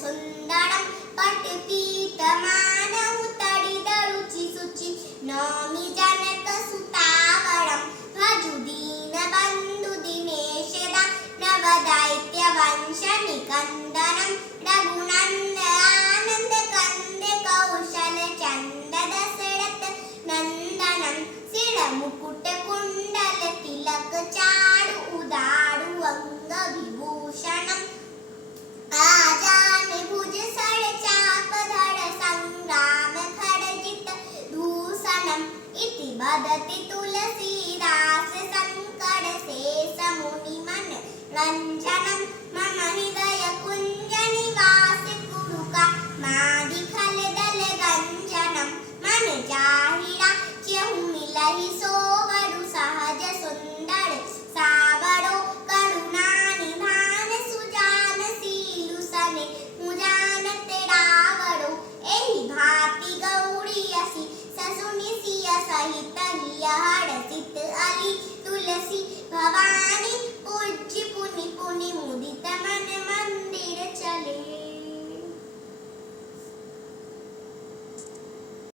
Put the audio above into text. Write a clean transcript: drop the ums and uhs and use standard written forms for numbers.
सुंदरम पटपीतमानौ तडिदरुचि शुचि नौमि जनक सुतावरम भजुदीनबन्धु दिनेशदा नवदैत्यवंश निकन्दनं रघुनन्द आनन्द कंद कौशल चंद दशरथ नंदनं सिरमुकुट कुंडल तिलक चारु उदारु अंग विभूषणं आजान भुज सर चाप धर संग्राम खरजित दूषणम् इति वदति तुलसीदास शंकर शेष मुनि मन